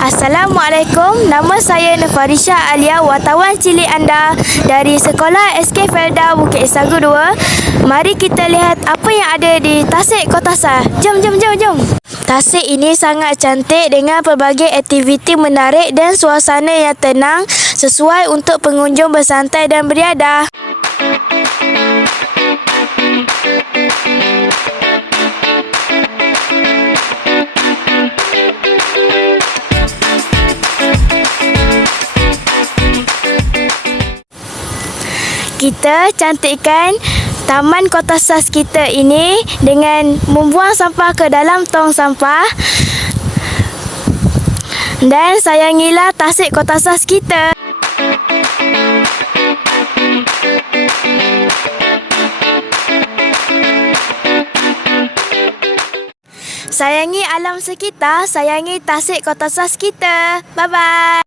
Assalamualaikum, nama saya Nefarisha Alia, wartawan cilik anda dari Sekolah SK Felda Bukit Sagu 2. Mari kita lihat apa yang ada di Tasik Kota Sah. Jom, jom, jom, jom. Tasik ini sangat cantik dengan pelbagai aktiviti menarik dan suasana yang tenang sesuai untuk pengunjung bersantai dan beriadah. Kita cantikkan Taman Kota Sas kita ini dengan membuang sampah ke dalam tong sampah dan sayangilah tasik Kota Sas kita. Sayangi alam sekitar, sayangi tasik Kota Sas kita. Bye-bye.